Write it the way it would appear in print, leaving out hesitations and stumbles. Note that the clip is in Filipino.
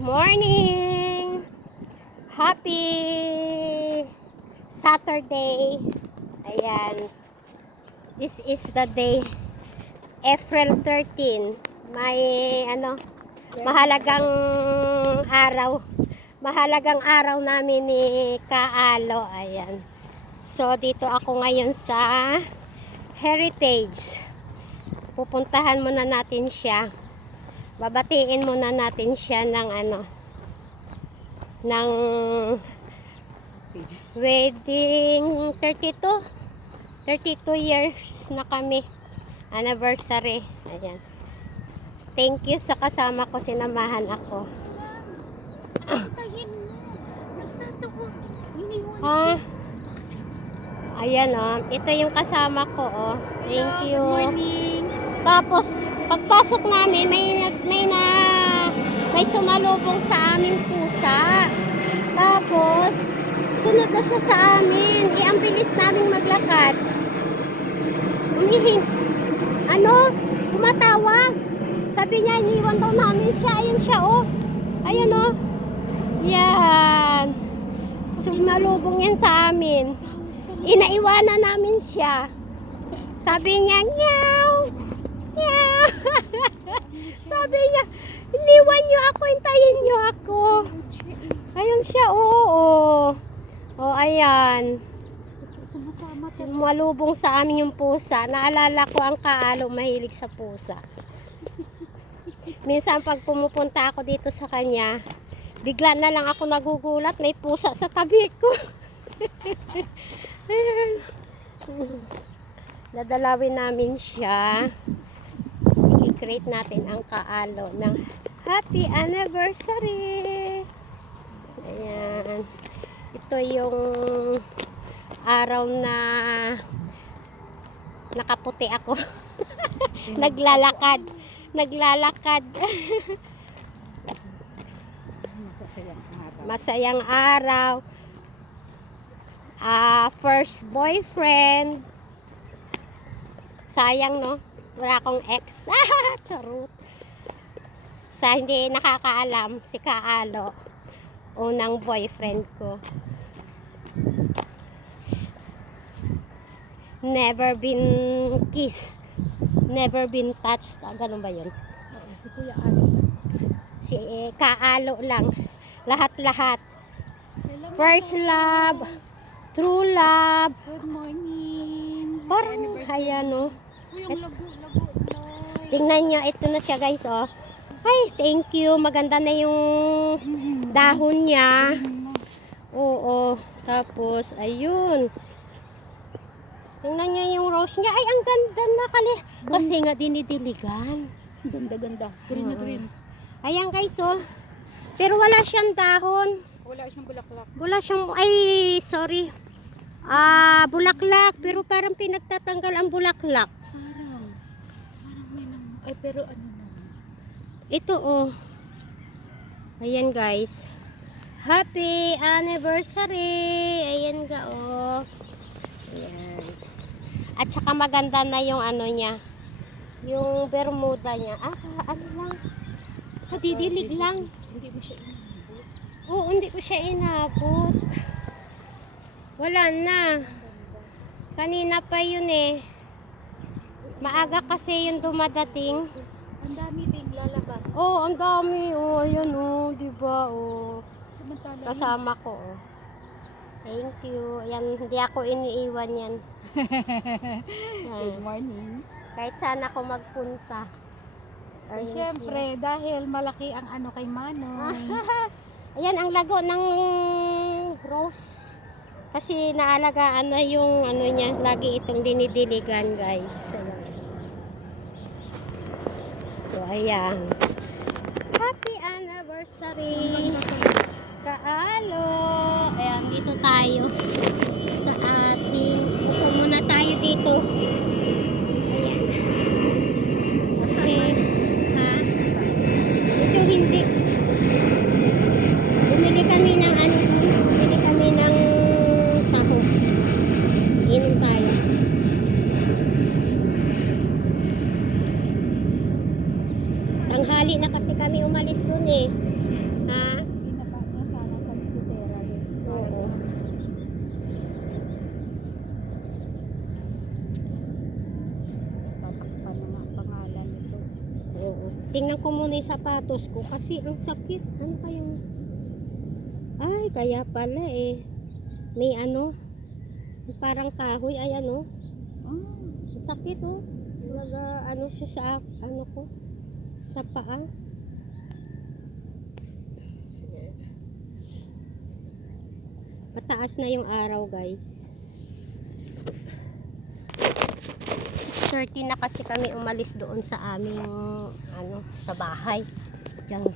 Morning! Happy Saturday! Ayan. This is the day, April 13. May mahalagang araw. Mahalagang araw namin ni Kaalo. Ayan. So, dito ako ngayon sa Heritage. Pupuntahan muna natin siya. Babatiin muna natin siya ng ng wedding 32 years na kami, anniversary. Ayan. Thank you sa kasama ko, sinamahan ako. Ayan ito yung kasama ko Thank you. Good morning. Tapos pagpasok namin may sumalubong sa aming pusa. Tapos sunod na siya sa amin. Ang bilis namin maglakad. Tumatawag. Sabi niya iniwan daw namin siya. Ayun siya Ayan Yan. Sumalubong yan sa amin. Inaiwanan namin siya. Sabi niya, "Meow! Meow!" Sabi niya, "Iniwan niyo ako, hintayin niyo ako." Ayun siya, ayan. Sumalubong sa amin yung pusa. Naalala ko ang Kaalo, mahilig sa pusa. Minsan pag pumupunta ako dito sa kanya, bigla na lang ako nagugulat, may pusa sa tabi ko. Ayan. Dadalawin namin siya. I-create natin ang Kaalo ng happy anniversary. Ayan. Ito yung araw na nakaputi ako. Naglalakad. Masayang araw. First boyfriend. Sayang wala akong ex. Charot. Sa hindi nakakaalam, si Kaalo, unang boyfriend ko. Never been kissed, never been touched. Ganun ba yun? Si Kuya Alo. Si Kaalo lang. Lahat-lahat. First love, true love. Good morning. Parang ayan Yung lago. Tingnan nyo, ito na siya guys Ay, thank you. Maganda na yung dahon niya. Oo. Tapos, ayun. Tingnan nyo yung rose niya. Ay, ang ganda na kasi nga dinidiligan. Ganda. Green na green. Ayan guys Pero wala siyang dahon. Wala siyang bulaklak. Sorry. Bulaklak. Pero parang pinagtatanggal ang bulaklak. Parang may pero ano na. Ito Ayan guys. Happy anniversary. Ayan ga Ayan. At saka maganda na yung niya. Yung bermuda niya. Didilig lang. Hindi mo siya inabot. Oo, hindi ko siya inabot. Wala na. Kanina pa yun Maaga kasi yung dumadating. Ang dami ding lalabas. Ang dami. Ayan diba Samantala. Kasama ko Thank you. Ayan, hindi ako iniiwan yan. Good morning. Kahit saan ako magpunta. Ay, syempre, dahil malaki ang kay Manoy. Ayan, ang lago ng rose. Kasi naalagaan na yung niya. Lagi itong dinidiligan, guys. Ayan. So, ayan. Happy anniversary, Kaalo. Ayan, dito tayo sa ating. Upo muna tayo dito. Ayan. Kasi, ito hindi. Bumili kami ng bumili kami ng taho. Inom tayo. Tanghali na kasi kami umalis dun Ha? Inaba niya sana sa bisitera yun. Oo. Tatakpan na nga ang pangalan nito. Oo. Tingnan ko muna yung sapatos ko kasi ang sakit. Ano kayang... Ay, kaya pala eh. May ano, parang kahoy. Ay ano, ang sakit oh. Talaga ano siya sa ano ko, sa paa. Mataas na yung araw guys. 6:30 na kasi kami umalis doon sa aming ano, sa bahay. Diyan.